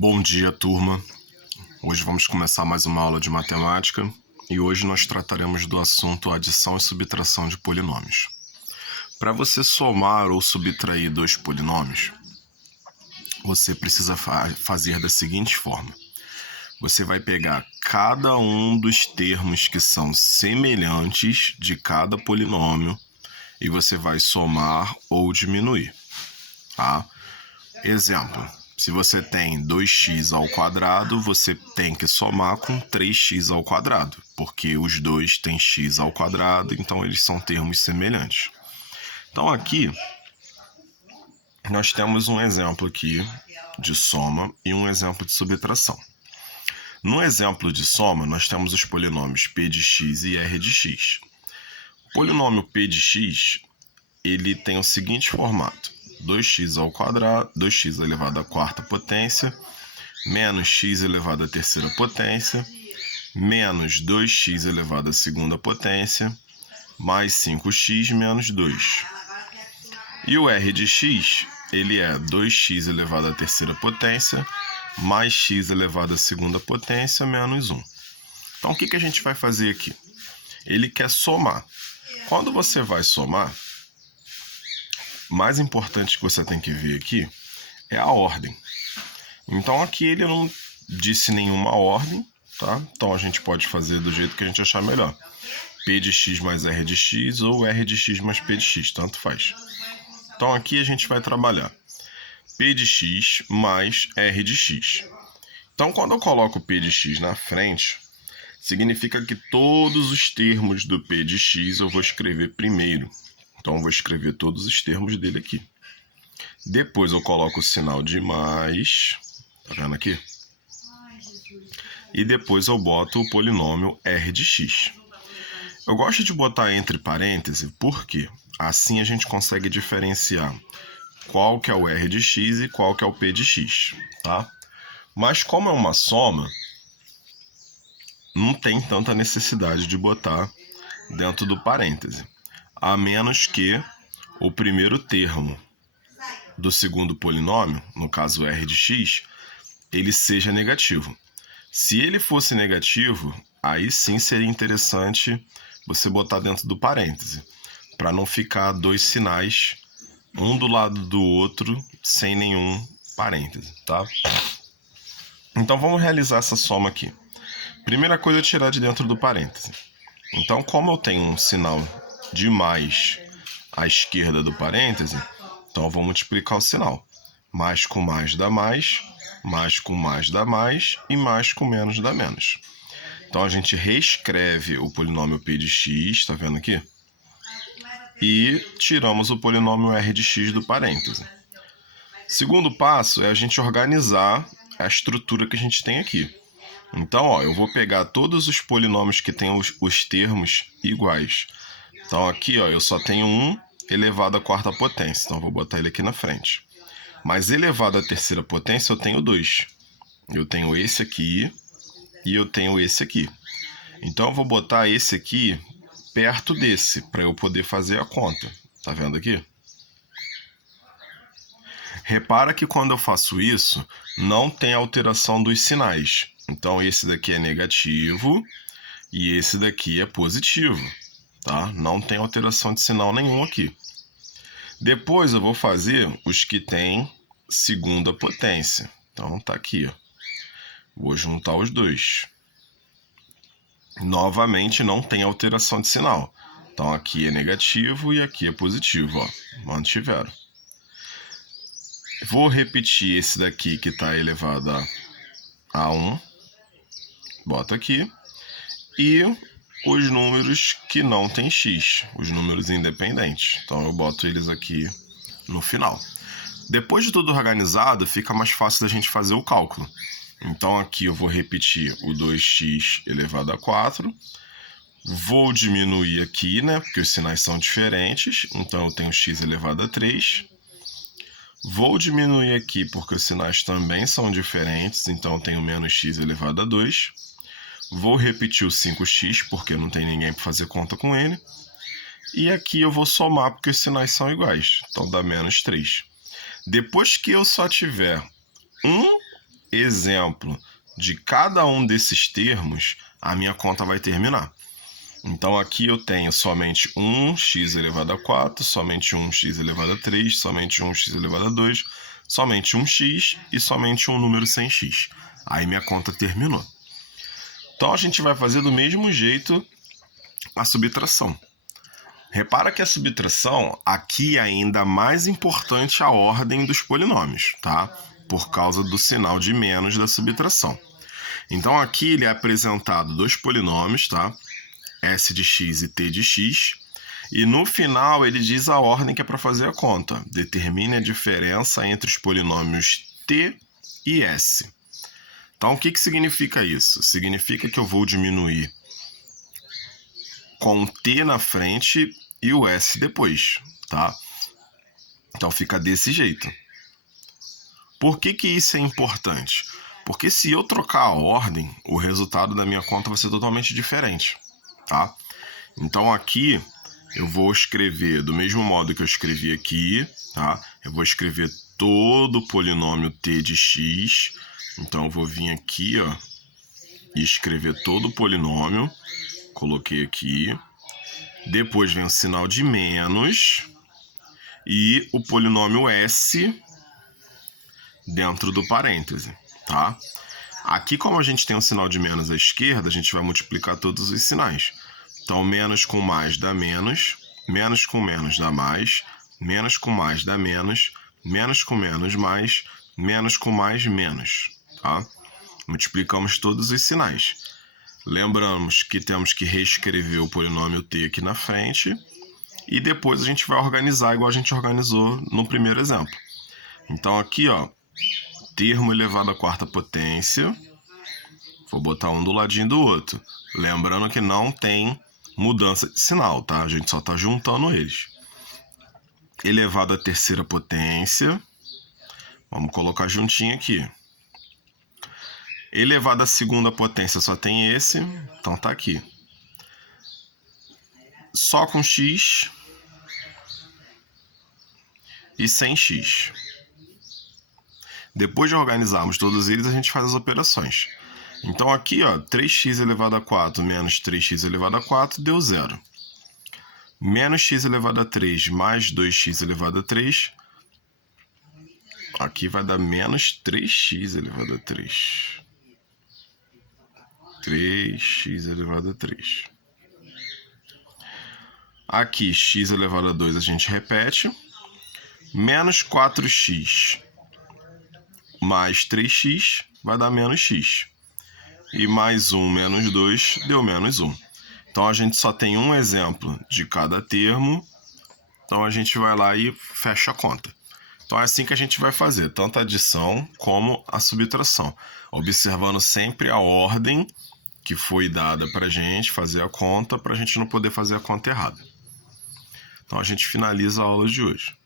Bom dia, turma. Hoje vamos começar mais uma aula de matemática e hoje nós trataremos do assunto adição e subtração de polinômios. Para você somar ou subtrair dois polinômios, você precisa fazer da seguinte forma. Você vai pegar cada um dos termos que são semelhantes de cada polinômio e você vai somar ou diminuir, tá? Exemplo. Se você tem 2x ao quadrado, você tem que somar com 3x ao quadrado, porque os dois têm x ao quadrado, então eles são termos semelhantes. Então aqui, nós temos um exemplo aqui de soma e um exemplo de subtração. No exemplo de soma, nós temos os polinômios p de x e r de x. O polinômio p de x, ele tem o seguinte formato. 2x ao quadrado, 2x elevado à quarta potência, menos x elevado à terceira potência, menos 2x elevado à segunda potência, mais 5x menos 2. E o r de x, ele é 2x elevado à terceira potência, mais x elevado à segunda potência, menos 1. Então, o que a gente vai fazer aqui? Ele quer somar. Quando você vai somar, o mais importante que você tem que ver aqui é a ordem. Então aqui ele não disse nenhuma ordem, tá? Então a gente pode fazer do jeito que a gente achar melhor. P de x mais R de x ou R de x mais P de x, tanto faz. Então aqui a gente vai trabalhar P de x mais R de x. Então quando eu coloco P de x na frente, significa que todos os termos do P de x eu vou escrever primeiro. Então, eu vou escrever todos os termos dele aqui. Depois eu coloco o sinal de mais, tá vendo aqui? E depois eu boto o polinômio r de x. Eu gosto de botar entre parênteses, porque assim a gente consegue diferenciar qual que é o r de x e qual que é o p de x, tá? Mas como é uma soma, não tem tanta necessidade de botar dentro do parêntese. A menos que o primeiro termo do segundo polinômio, no caso r de x, ele seja negativo. Se ele fosse negativo, aí sim seria interessante você botar dentro do parêntese, para não ficar dois sinais, um do lado do outro, sem nenhum parêntese, tá? Então vamos realizar essa soma aqui. Primeira coisa é tirar de dentro do parêntese. Então, como eu tenho um sinal de mais à esquerda do parêntese, então eu vou multiplicar o sinal. Mais com mais dá mais com mais dá mais e mais com menos dá menos. Então a gente reescreve o polinômio p de x, tá vendo aqui? E tiramos o polinômio r de x do parêntese. Segundo passo é a gente organizar a estrutura que a gente tem aqui. Então, ó, eu vou pegar todos os polinômios que têm os termos iguais. Então aqui, ó, eu só tenho 1 elevado à quarta potência, então eu vou botar ele aqui na frente. Mas elevado à terceira potência eu tenho 2. Eu tenho esse aqui e eu tenho esse aqui. Então eu vou botar esse aqui perto desse, para eu poder fazer a conta. Tá vendo aqui? Repara que quando eu faço isso, não tem alteração dos sinais. Então esse daqui é negativo e esse daqui é positivo, tá? Não tem alteração de sinal nenhum aqui. Depois eu vou fazer os que têm segunda potência. Então tá aqui, ó. Vou juntar os dois. Novamente não tem alteração de sinal. Então aqui é negativo e aqui é positivo, ó. Mantiveram. Vou repetir esse daqui que está elevado a 1. Boto aqui. E os números que não tem x, os números independentes. Então eu boto eles aqui no final. Depois de tudo organizado, fica mais fácil da gente fazer o cálculo. Então aqui eu vou repetir o 2x elevado a 4. Vou diminuir aqui, né, porque os sinais são diferentes. Então eu tenho x elevado a 3. Vou diminuir aqui porque os sinais também são diferentes. Então eu tenho menos x elevado a 2. Vou repetir o 5x, porque não tem ninguém para fazer conta com ele. E aqui eu vou somar, porque os sinais são iguais. Então dá menos 3. Depois que eu só tiver um exemplo de cada um desses termos, a minha conta vai terminar. Então aqui eu tenho somente 1x elevado a 4, somente 1x elevado a 3, somente 1x elevado a 2, somente 1x e somente um número sem x. Aí minha conta terminou. Então a gente vai fazer do mesmo jeito a subtração. Repara que a subtração aqui é ainda mais importante a ordem dos polinômios, tá? Por causa do sinal de menos da subtração. Então aqui ele é apresentado dois polinômios, tá? S de x e t de x. E no final ele diz a ordem que é para fazer a conta. Determine a diferença entre os polinômios t e s. Então o que significa isso? Significa que eu vou diminuir com o t na frente e o s depois, tá? Então fica desse jeito. Por que isso é importante? Porque se eu trocar a ordem, o resultado da minha conta vai ser totalmente diferente, tá? Então aqui eu vou escrever do mesmo modo que eu escrevi aqui, tá? Eu vou escrever todo o polinômio t de x. Então eu vou vir aqui, ó, e escrever todo o polinômio. Coloquei aqui. Depois vem o sinal de menos e o polinômio s dentro do parêntese, tá? Aqui, como a gente tem um sinal de menos à esquerda, a gente vai multiplicar todos os sinais. Então, menos com mais dá menos, menos com menos dá mais, menos com mais dá menos, menos com menos mais, menos com mais menos, tá? Multiplicamos todos os sinais. Lembramos que temos que reescrever o polinômio t aqui na frente e depois a gente vai organizar igual a gente organizou no primeiro exemplo. Então aqui, ó, termo elevado à quarta potência, vou botar um do ladinho do outro. Lembrando que não tem mudança de sinal, tá? A gente só está juntando eles. Elevado à terceira potência, vamos colocar juntinho aqui. Elevado à segunda potência só tem esse, então tá aqui. Só com x e sem x. Depois de organizarmos todos eles, a gente faz as operações. Então aqui, ó, 3x elevado a 4 menos 3x elevado a 4 deu 0. Menos x elevado a 3 mais 2x elevado a 3. Aqui vai dar menos 3x elevado a 3. 3x elevado a 3. Aqui, x elevado a 2 a gente repete. Menos 4x mais 3x vai dar menos x. E mais 1 menos 2 deu menos 1. Então, a gente só tem um exemplo de cada termo. Então, a gente vai lá e fecha a conta. Então, é assim que a gente vai fazer, tanto a adição como a subtração. Observando sempre a ordem que foi dada para a gente fazer a conta, para a gente não poder fazer a conta errada. Então, a gente finaliza a aula de hoje.